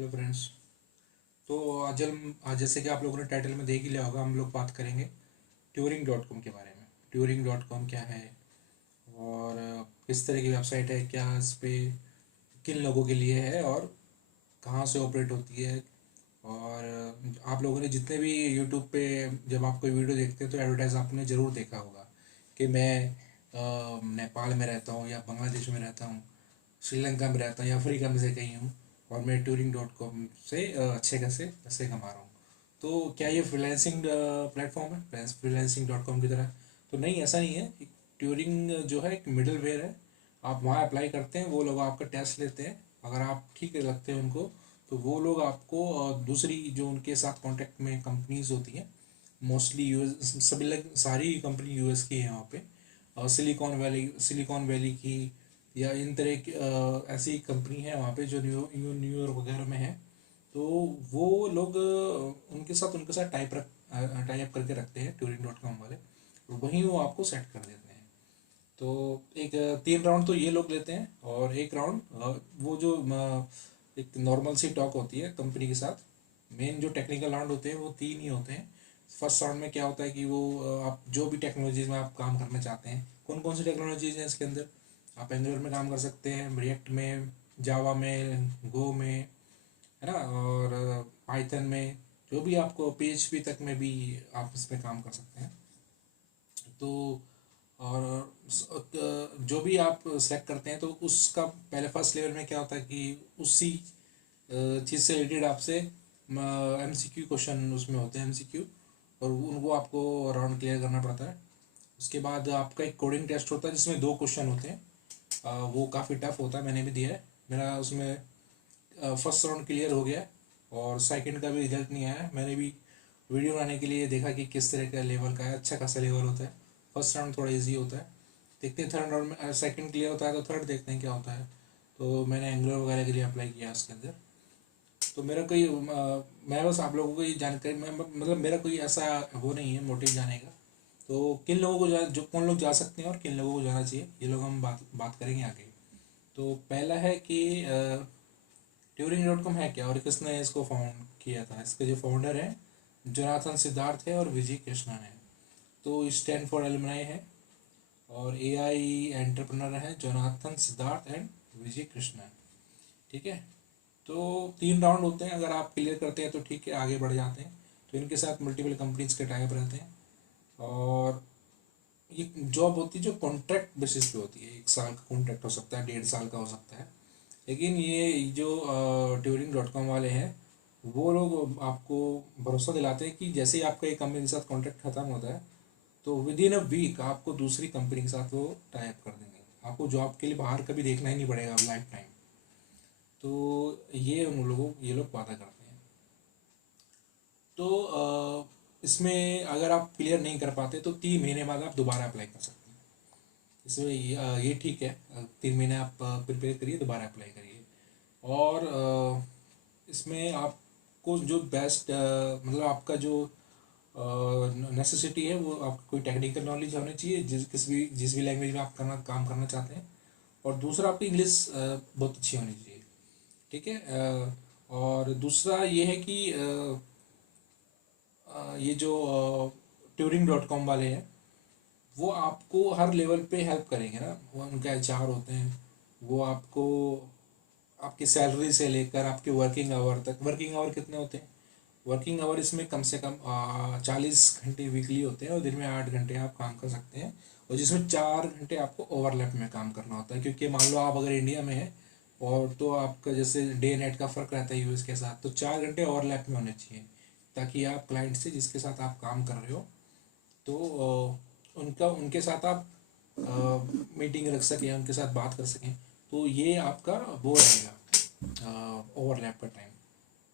Hello friends. तो आज जैसे कि आप लोगों ने टाइटल में देख ही लिया होगा, हम लोग बात करेंगे ट्यूरिंग.com के बारे में। ट्यूरिंग.com क्या है और किस तरह की वेबसाइट है, क्या इस पे किन लोगों के लिए है और कहाँ से ऑपरेट होती है। और आप लोगों ने जितने भी यूट्यूब पे जब आप कोई वीडियो देखते हैं तो एडवर्टाइज आपने ज़रूर देखा होगा कि मैं नेपाल में रहता हूँ या बांग्लादेश में रहता हूँ, श्रीलंका में रहता हूँ या अफ्रीका में से कहीं हूँ और मैं ट्यूरिंग.com से अच्छे खासे पैसे कमा रहा हूँ। तो क्या ये फ्रीलांसिंग प्लेटफॉर्म है फ्रीलांसिंग.com की तरह? तो नहीं, ऐसा नहीं है। ट्यूरिंग जो है एक मिडल वेयर है। आप वहाँ अप्लाई करते हैं, वो लोग आपका टेस्ट लेते हैं। अगर आप ठीक लगते हैं उनको तो वो लोग आपको दूसरी जो उनके साथ कांटेक्ट में कंपनीज होती हैं, मोस्टली यूएस, सभी लग सारी कंपनी यूएस की है वहाँ पे। सिलिकॉन वैली की या इन तरह की ऐसी कंपनी है वहाँ पे जो न्यूयॉर्क वगैरह में है। तो वो लोग उनके साथ टाई अप करके रखते हैं ट्यूरिंग.com वाले, और वहीं वो आपको सेट कर देते हैं। तो एक 3 राउंड तो ये लोग लेते हैं और एक राउंड वो जो एक नॉर्मल सी टॉक होती है कंपनी के साथ। मेन जो टेक्निकल राउंड होते हैं वो 3 ही होते हैं। फर्स्ट राउंड में क्या होता है कि वो आप जो भी टेक्नोलॉजीज में आप काम करना चाहते हैं, कौन कौन सी टेक्नोलॉजीज हैं इसके अंदर। आप एंगुलर में काम कर सकते हैं, रिएक्ट में, जावा में, गो में, है ना, और पाइथन में, जो भी आपको पीएचपी तक में भी आप इसमें काम कर सकते हैं। तो और जो भी आप सेलेक्ट करते हैं तो उसका पहले फर्स्ट लेवल में क्या होता है कि उसी चीज़ से रिलेटेड आपसे एमसीक्यू क्वेश्चन उसमें होते हैं, एमसीक्यू, और उनको आपको राउंड क्लियर करना पड़ता है। उसके बाद आपका एक कोडिंग टेस्ट होता है जिसमें 2 क्वेश्चन होते हैं। वो काफ़ी टफ होता है, मैंने भी दिया है। मेरा उसमें फर्स्ट राउंड क्लियर हो गया और सेकंड का भी रिजल्ट नहीं आया। मैंने भी वीडियो बनाने के लिए देखा कि किस तरह का लेवल का है, अच्छा खासा लेवल होता है। फर्स्ट राउंड थोड़ा इजी होता है, देखते हैं थर्ड राउंड में सेकंड क्लियर होता है तो थर्ड देखते हैं क्या होता है। तो मैंने एंगुलर वगैरह के लिए अप्लाई किया उसके अंदर। तो मेरा कोई मैं बस आप लोगों को ये जानकारी, मैं मतलब मेरा कोई ऐसा वो नहीं है मोटिव जाने का। तो किन लोगों को जो कौन लोग जा सकते हैं और किन लोगों को जाना चाहिए, ये लोग हम बात बात करेंगे आगे। तो पहला है कि ट्यूरिंग.com है क्या और किसने इसको फाउंड किया था। इसके जो फाउंडर हैं जोनाथन सिद्धार्थ है और विजय कृष्णन है। तो स्टैनफोर्ड एलुमनाई है और एआई एंटरप्रेन्योर है जोनाथन सिद्धार्थ एंड विजय कृष्णन। ठीक है। तो 3 राउंड होते हैं, अगर आप क्लियर करते हैं तो ठीक है, आगे बढ़ जाते हैं। तो इनके साथ मल्टीपल कंपनीज के टाइप रहते हैं और ये जॉब होती है जो कॉन्ट्रैक्ट बेसिस पे होती है। 1 साल का कॉन्ट्रैक्ट हो सकता है, 1.5 साल का हो सकता है। लेकिन ये जो ट्यूरिंग.com वाले हैं वो लोग आपको भरोसा दिलाते हैं कि जैसे ही आपका एक कंपनी के साथ कॉन्ट्रैक्ट खत्म होता है तो विद इन अ वीक आपको दूसरी कंपनी के साथ वो टाई अप कर देंगे। आपको जॉब के लिए बाहर कभी देखना ही नहीं पड़ेगा लाइफ टाइम। तो ये लोग वादा करते हैं। तो इसमें अगर आप क्लियर नहीं कर पाते तो 3 महीने बाद आप दोबारा अप्लाई कर सकते हैं। इसमें ये ठीक है, 3 महीने आप प्रिपेयर करिए, दोबारा अप्लाई करिए। और इसमें आपको जो बेस्ट मतलब आपका जो नेसेसिटी है वो आपको कोई टेक्निकल नॉलेज होनी चाहिए जिस भी लैंग्वेज में आप काम करना चाहते हैं। और दूसरा आपकी इंग्लिश बहुत अच्छी होनी चाहिए। ठीक है। और दूसरा ये है कि ये जो ट्यूरिंग.com वाले हैं वो आपको हर लेवल पे हेल्प करेंगे ना। वो उनके एचआर होते हैं, वो आपको आपकी सैलरी से लेकर आपके वर्किंग आवर तक। वर्किंग आवर कितने होते हैं? वर्किंग आवर इसमें कम से कम 40 घंटे वीकली होते हैं और दिन में 8 घंटे आप काम कर सकते हैं। और जिसमें 4 घंटे आपको ओवरलैप में काम करना होता है, क्योंकि मान लो आप अगर इंडिया में हैं और तो आपका जैसे डे नाइट का फ़र्क रहता है यूएस के साथ, तो 4 घंटे ओवरलैप में होने चाहिए ताकि आप क्लाइंट से जिसके साथ आप काम कर रहे हो तो उनका उनके साथ आप मीटिंग रख सकें, उनके साथ बात कर सकें। तो ये आपका वो रहेगा ओवरलैप का टाइम।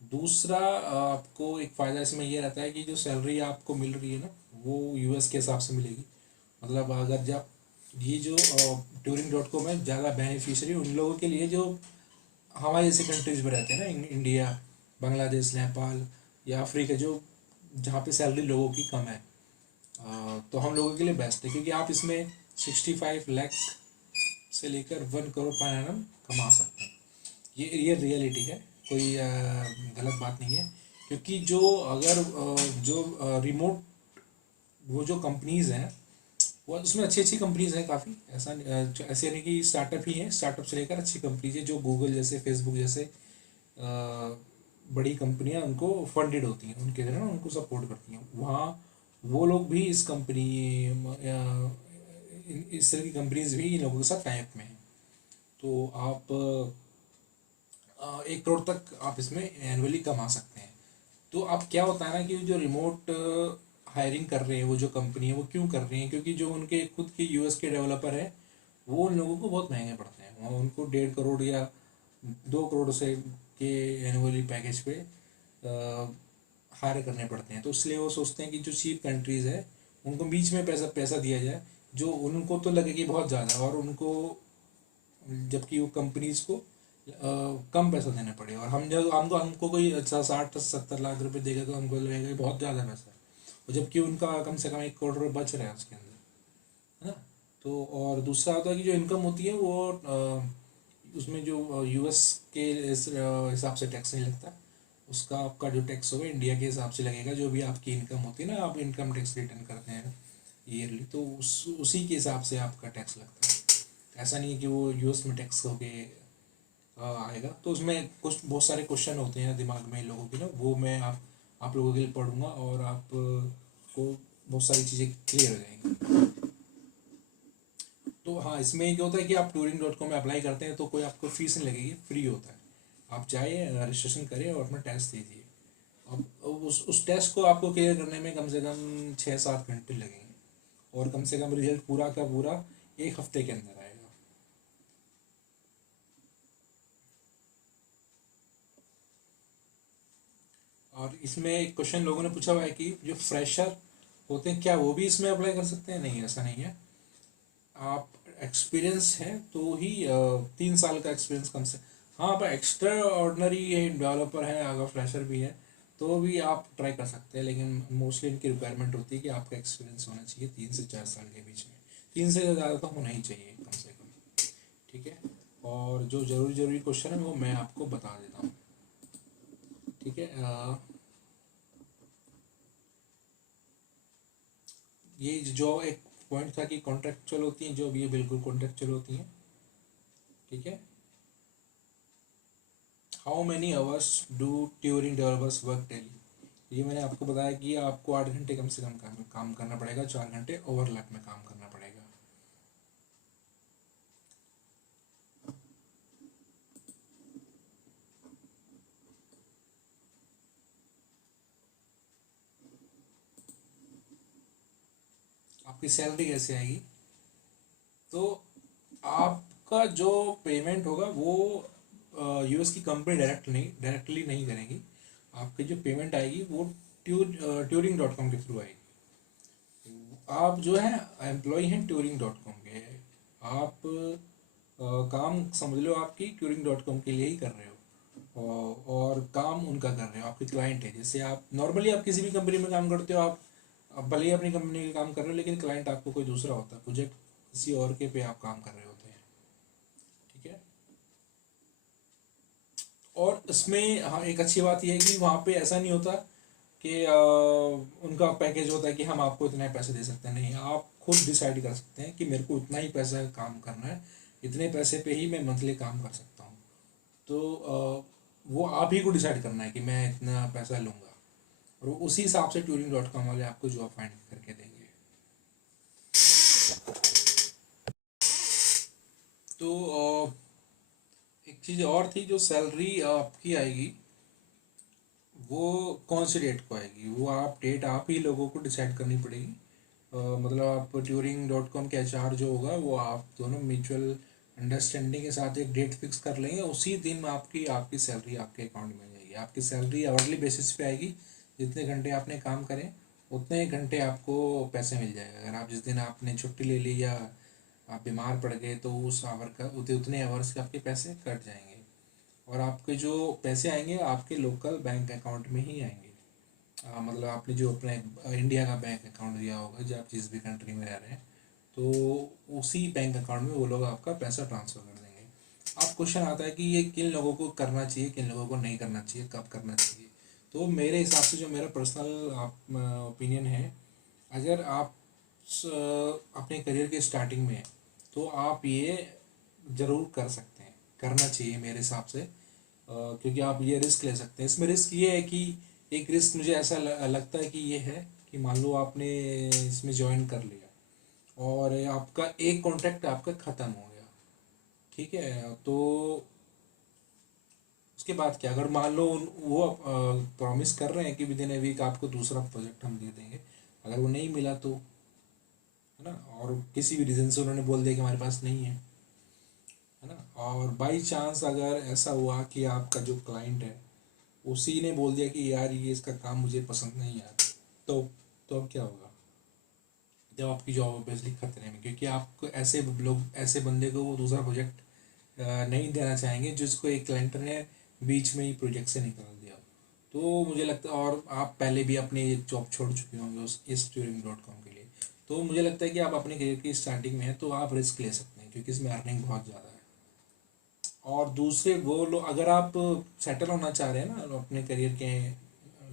दूसरा आपको एक फ़ायदा इसमें ये रहता है कि जो सैलरी आपको मिल रही है ना वो यूएस के हिसाब से मिलेगी। मतलब अगर जब ये जो ट्यूरिंग.com है, ज़्यादा बेनिफिशियरी उन लोगों के लिए जो हमारे जैसे कंट्रीज में रहते हैं ना, इंडिया, बांग्लादेश, नेपाल या अफ्रीका, जो जहाँ पे सैलरी लोगों की कम है। तो हम लोगों के लिए बेस्ट है क्योंकि आप इसमें 65 लाख से लेकर 1 करोड़ पर एनम कमा सकते हैं। ये रियलिटी है। कोई गलत बात नहीं है, क्योंकि जो अगर जो रिमोट वो जो कंपनीज हैं वो उसमें अच्छी अच्छी कंपनीज हैं काफ़ी, ऐसे नहीं कि स्टार्टअप ही हैं, स्टार्टअप से लेकर अच्छी कंपनीज है जो गूगल जैसे फेसबुक जैसे बड़ी कंपनियां उनको फंडेड होती हैं, उनके ना उनको सपोर्ट करती हैं वहाँ, वो लोग भी इस कंपनी इस तरह की कंपनीज भी इन लोगों के साथ टाइप में हैं। तो आप 1 करोड़ तक आप इसमें एनुअली कमा सकते हैं। तो अब क्या होता है ना कि जो रिमोट हायरिंग कर रहे हैं वो जो कंपनी है वो क्यों कर रही है, क्योंकि जो उनके खुद के यूएस के डेवलपर है वो उन लोगों को बहुत महंगे पड़ते हैं, वहाँ उनको 1.5 करोड़ या 2 करोड़ से के एनुअली पैकेज पे हायर करने पड़ते हैं। तो इसलिए वो सोचते हैं कि जो चीप कंट्रीज़ है उनको बीच में पैसा पैसा दिया जाए, जो उनको तो लगेगी बहुत ज़्यादा और उनको, जबकि वो कंपनीज़ को कम पैसा देना पड़े, और हम जब हमको हमको कोई अच्छा 60-70 लाख रुपए देगा तो हमको लगेगा कि बहुत ज़्यादा पैसा है, और जबकि उनका कम से कम 1 करोड़ रुपये बच रहा है उसके अंदर, है ना। तो और दूसरा होता है कि जो इनकम होती है वो उसमें जो यूएस के हिसाब से टैक्स नहीं लगता, उसका आपका जो टैक्स होगा इंडिया के हिसाब से लगेगा, जो भी आपकी इनकम होती है ना, आप इनकम टैक्स रिटर्न करते हैं ईयरली, तो उसी के हिसाब से आपका टैक्स लगता है। ऐसा नहीं है कि वो यूएस में टैक्स होके आएगा। तो उसमें कुछ बहुत सारे क्वेश्चन होते हैं दिमाग में इन लोगों के ना, वो मैं आप लोगों के लिए पढ़ूंगा और आप को बहुत सारी चीज़ें क्लियर हो जाएंगी। तो हाँ, इसमें क्या होता है कि आप turing.com में अप्लाई करते हैं तो कोई आपको फीस नहीं लगेगी, फ्री होता है। आप जाइए, रजिस्ट्रेशन करिए और अपना टेस्ट दीजिए। अब उस टेस्ट को आपको क्लियर करने में कम से कम 6-7 घंटे लगेंगे, और कम से कम रिजल्ट पूरा का पूरा 1 हफ्ते के अंदर आएगा। और इसमें एक क्वेश्चन लोगों ने पूछा हुआ है कि जो फ्रेशर होते हैं क्या वो भी इसमें अप्लाई कर सकते हैं? नहीं, ऐसा नहीं है। आप एक्सपीरियंस है तो ही 3 साल का एक्सपीरियंस कम से, हाँ, आप एक्स्ट्रा ऑर्डनरी डेवलपर है, अगर फ्रेशर भी है तो भी आप ट्राई कर सकते हैं, लेकिन मोस्टली इनकी रिक्वायरमेंट होती है कि आपका एक्सपीरियंस होना चाहिए 3 से 4 साल के बीच में, 3 से ज़्यादा तो होना ही चाहिए कम से कम। ठीक है, और जो ज़रूरी ज़रूरी क्वेश्चन है वो मैं आपको बता देता हूँ। ठीक है, ये जो एक पॉइंट था कि कॉन्ट्रेक्चुअल होती हैं जो भी, ये बिल्कुल कॉन्ट्रेक्चुअल होती हैं। ठीक है, how many hours do Turing developers work daily, ये मैंने आपको बताया कि आपको 8 घंटे कम से कम काम करना पड़ेगा, 4 घंटे ओवरलैप में काम करना पड़ेगा। आपकी सैलरी कैसे आएगी? तो आपका जो पेमेंट होगा वो यूएस की कंपनी डायरेक्टली नहीं करेगी, आपकी जो पेमेंट आएगी वो ट्यूरिंग.com के थ्रू आएगी। आप जो है एम्प्लॉय हैं ट्यूरिंग.com के, आप काम समझ लो आपकी ट्यूरिंग.com के लिए ही कर रहे हो, और काम उनका कर रहे हो, आपके क्लाइंट है। जैसे आप नॉर्मली आप किसी भी कंपनी में काम करते हो, आप भले ही अपनी कंपनी के काम कर रहे हो लेकिन क्लाइंट आपको कोई दूसरा होता है, प्रोजेक्ट किसी और के पे आप काम कर रहे होते हैं। ठीक है, और इसमें हाँ एक अच्छी बात यह है कि वहाँ पे ऐसा नहीं होता कि उनका पैकेज होता है कि हम आपको इतने पैसे दे सकते हैं, नहीं, आप खुद डिसाइड कर सकते हैं कि मेरे को इतना ही पैसा काम करना है, इतने पैसे पे ही मैं मंथली काम कर सकता हूँ। तो वो आप ही को डिसाइड करना है कि मैं इतना पैसा लूँगा, और उसी हिसाब से ट्यूरिंग.com वाले आपको जॉब फाइंड करके देंगे। तो एक चीज़ और थी, जो सैलरी आपकी आएगी वो कौन सी डेट को आएगी, वो डेट आप ही लोगों को डिसाइड करनी पड़ेगी। मतलब आप ट्यूरिंग.com के एचआर जो होगा वो आप दोनों म्यूचुअल अंडरस्टैंडिंग के साथ एक डेट फिक्स कर लेंगे, उसी दिन आपकी आपकी सैलरी आपके अकाउंट में जाएगी। आपकी सैलरी आवरली बेसिस पे आएगी, जितने घंटे आपने काम करें उतने घंटे आपको पैसे मिल जाएगा। अगर आप जिस दिन आपने छुट्टी ले ली या आप बीमार पड़ गए तो उस आवर का उतने आवर्स के आपके पैसे कट जाएंगे, और आपके जो पैसे आएंगे आपके लोकल बैंक अकाउंट में ही आएंगे। मतलब आपने जो अपने इंडिया का बैंक अकाउंट दिया होगा, जो आप जिस भी कंट्री में रह रहे हैं, तो उसी बैंक अकाउंट में वो लोग आपका पैसा ट्रांसफ़र कर देंगे। अब क्वेश्चन आता है कि ये किन लोगों को करना चाहिए, किन लोगों को नहीं करना चाहिए, कब करना चाहिए। तो मेरे हिसाब से जो मेरा पर्सनल ओपिनियन है, अगर आप अपने करियर के स्टार्टिंग में हैं तो आप ये ज़रूर कर सकते हैं, करना चाहिए मेरे हिसाब से। क्योंकि आप ये रिस्क ले सकते हैं। इसमें रिस्क ये है कि एक रिस्क मुझे ऐसा लगता है कि ये है कि मान लो आपने इसमें ज्वाइन कर लिया और आपका एक कॉन्ट्रैक्ट आपका ख़त्म हो गया, ठीक है, तो उसके बाद क्या? अगर मान लो वो प्रॉमिस कर रहे हैं कि विद इन ए वीक आपको दूसरा प्रोजेक्ट हम दे देंगे, अगर वो नहीं मिला तो, है ना, और किसी भी रीज़न से उन्होंने बोल दिया कि हमारे पास नहीं है ना, और बाई चांस अगर ऐसा हुआ कि आपका जो क्लाइंट है उसी ने बोल दिया कि यार ये इसका काम मुझे पसंद नहीं यार, तो अब क्या होगा? जब आपकी जॉब ऑब्वियसली खतरे में, क्योंकि आपको ऐसे लोग, ऐसे बंदे को वो दूसरा प्रोजेक्ट नहीं देना चाहेंगे जिसको एक क्लाइंट ने बीच में ही प्रोजेक्ट से निकाल दिया। तो मुझे लगता है, और आप पहले भी अपनी जॉब छोड़ चुके होंगे उस इस turing.com के लिए, तो मुझे लगता है कि आप अपने करियर की स्टार्टिंग में हैं तो आप रिस्क ले सकते हैं, क्योंकि इसमें अर्निंग बहुत ज़्यादा है। और दूसरे वो लोग, अगर आप सेटल होना चाह रहे हैं ना अपने करियर के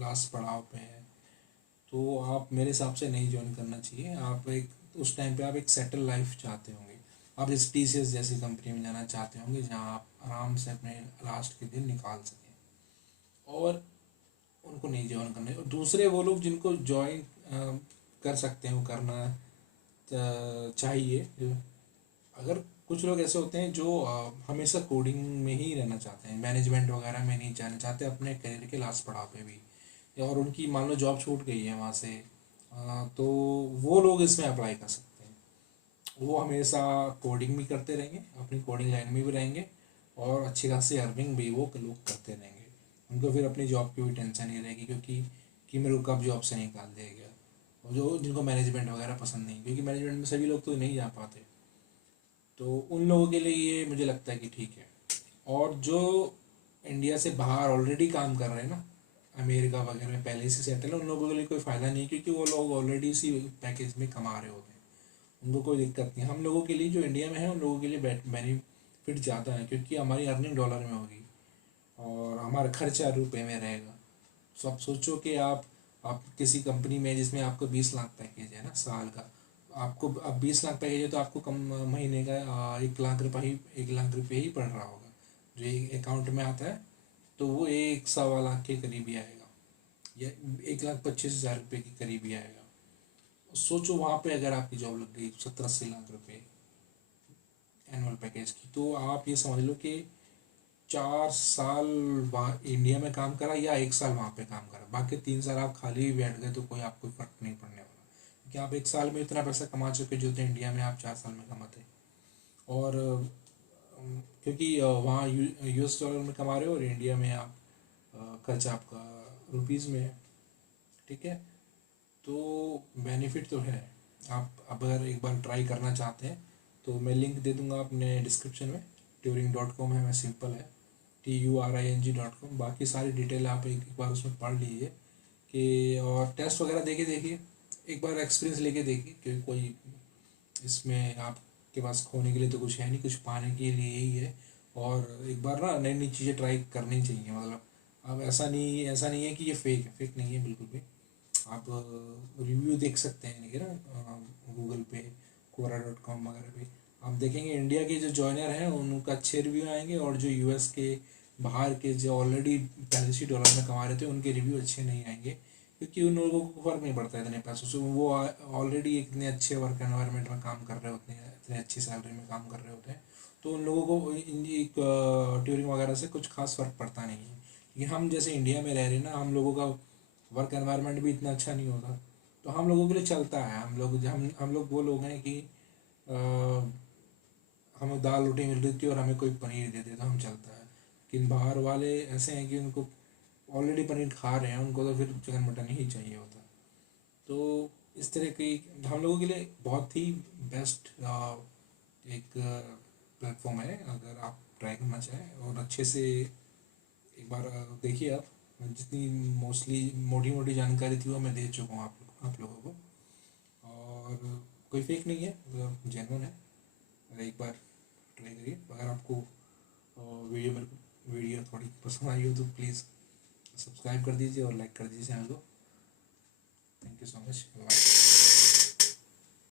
लास्ट पड़ाव पे हैं, तो आप मेरे हिसाब से नहीं ज्वाइन करना चाहिए। आप एक उस टाइम पे आप एक सेटल लाइफ चाहते होंगे, आप इस TCS जैसी कंपनी में जाना चाहते होंगे जहाँ आप आराम से अपने लास्ट के दिन निकाल सकें, और उनको नहीं ज्वाइन करना है। और दूसरे वो लोग जिनको ज्वाइन कर सकते हैं, वो करना चाहिए। अगर कुछ लोग ऐसे होते हैं जो हमेशा कोडिंग में ही रहना चाहते हैं, मैनेजमेंट वगैरह में नहीं जाना चाहते अपने करियर के लास्ट पड़ाव पे भी, और उनकी मान लो जॉब छूट गई है वहाँ से, तो वो लोग इसमें अप्लाई कर सकते हैं। वो हमेशा कोडिंग भी करते रहेंगे, अपनी कोडिंग लाइन में भी रहेंगे, और अच्छी खासी अर्निंग भी वो लोग करते रहेंगे। उनको फिर अपनी जॉब की भी टेंशन नहीं रहेगी, क्योंकि कि मेरे को कब जॉब से निकाल दिया गया। और जो जिनको मैनेजमेंट वगैरह पसंद नहीं, क्योंकि मैनेजमेंट में सभी लोग तो नहीं जा पाते, तो उन लोगों के लिए ये मुझे लगता है कि ठीक है। और जो इंडिया से बाहर ऑलरेडी काम कर रहे हैं ना, अमेरिका वगैरह में पहले से सेटल है, उन लोगों के लिए कोई फ़ायदा नहीं, क्योंकि वो लोग ऑलरेडी इसी पैकेज में कमा रहे होते हैं, उनको कोई दिक्कत नहीं। हम लोगों के लिए जो इंडिया में है उन लोगों के लिए बेनिफिट ज़्यादा है, क्योंकि हमारी अर्निंग डॉलर में होगी और हमारा खर्चा रुपये में रहेगा। तो आप सोचो कि आप किसी कंपनी में जिसमें आपको 20 लाख पैकेज है ना साल का, आपको अब 20 लाख पैकेज है तो आपको कम महीने का 1 लाख रुपये ही, 1 लाख रुपये ही पड़ रहा होगा जो अकाउंट में आता है। तो वो 1 सवा लाख के करीब ही आएगा, या 1,25,000 रुपये के करीब ही आएगा। सोचो वहाँ पे अगर आपकी जॉब लग गई 70-80 लाख रुपये एनुअल पैकेज की, तो आप ये समझ लो कि 4 साल वहाँ इंडिया में काम करा या 1 साल वहाँ पे काम करा, बाकी 3 साल आप खाली ही बैठ गए तो कोई आपको फर्क नहीं पड़ने वाला, क्योंकि आप 1 साल में इतना पैसा कमा चुके जो थे इंडिया में आप 4 साल में कमाते। और क्योंकि वहाँ US डॉलर में कमा रहे हो और इंडिया में आप खर्चा आपका रुपीज़ में है, ठीक है। तो बेनिफिट तो है। आप अगर एक बार ट्राई करना चाहते हैं तो मैं लिंक दे दूंगा अपने डिस्क्रिप्शन में, turing.com है, मैं सिंपल है, TURING.com। बाकी सारी डिटेल आप एक बार उसमें पढ़ लीजिए कि, और टेस्ट वगैरह देके देखिए, एक बार एक्सपीरियंस लेके देखिए, क्योंकि कोई इसमें आपके पास खोने के लिए तो कुछ है नहीं, कुछ पाने के लिए ही है। और एक बार ना नई नई चीज़ें ट्राई करनी चाहिए, मतलब अब ऐसा नहीं है कि ये फेक नहीं है बिल्कुल भी। आप रिव्यू देख सकते हैं कि ना गूगल पे, quora.com वगैरह पे आप देखेंगे इंडिया के जो जॉइनर हैं उनका अच्छे रिव्यू आएंगे, और जो US के बाहर के जो ऑलरेडी पहले से डॉलर में कमा रहे थे उनके रिव्यू अच्छे नहीं आएंगे, क्योंकि उन लोगों को फ़र्क नहीं पड़ता इतने पैसों से। वो ऑलरेडी इतने अच्छे वर्क एनवायरनमेंट में काम कर रहे होते हैं, इतने अच्छी सैलरी में काम कर रहे होते हैं, तो उन लोगों को ट्यूरिंग वगैरह से कुछ खास फ़र्क पड़ता नहीं है। लेकिन हम जैसे इंडिया में रह रहे हैं ना, हम लोगों का वर्क एनवायरनमेंट भी इतना अच्छा नहीं होता, तो हम लोगों के लिए चलता है। हम लोग वो लोग हैं कि हमें दाल रोटी मिल रही थी और हमें कोई पनीर दे दे तो हम चलता है। लेकिन बाहर वाले ऐसे हैं कि उनको ऑलरेडी पनीर खा रहे हैं, उनको तो फिर चिकन मटन ही चाहिए होता। तो इस तरह की हम लोगों के लिए बहुत ही बेस्ट एक प्लेटफॉर्म है, अगर आप ट्राई करना चाहें। और अच्छे से एक बार देखिए आप, जितनी मोस्टली मोटी मोटी जानकारी थी वो मैं दे चुका हूँ आप लोगों को, और कोई फेक नहीं है, मतलब जेन्युइन है। एक बार ट्राई करिए, अगर आपको वीडियो थोड़ी पसंद आई हो तो प्लीज़ सब्सक्राइब कर दीजिए और लाइक कर दीजिए चैनल को। Thank you so much, bye.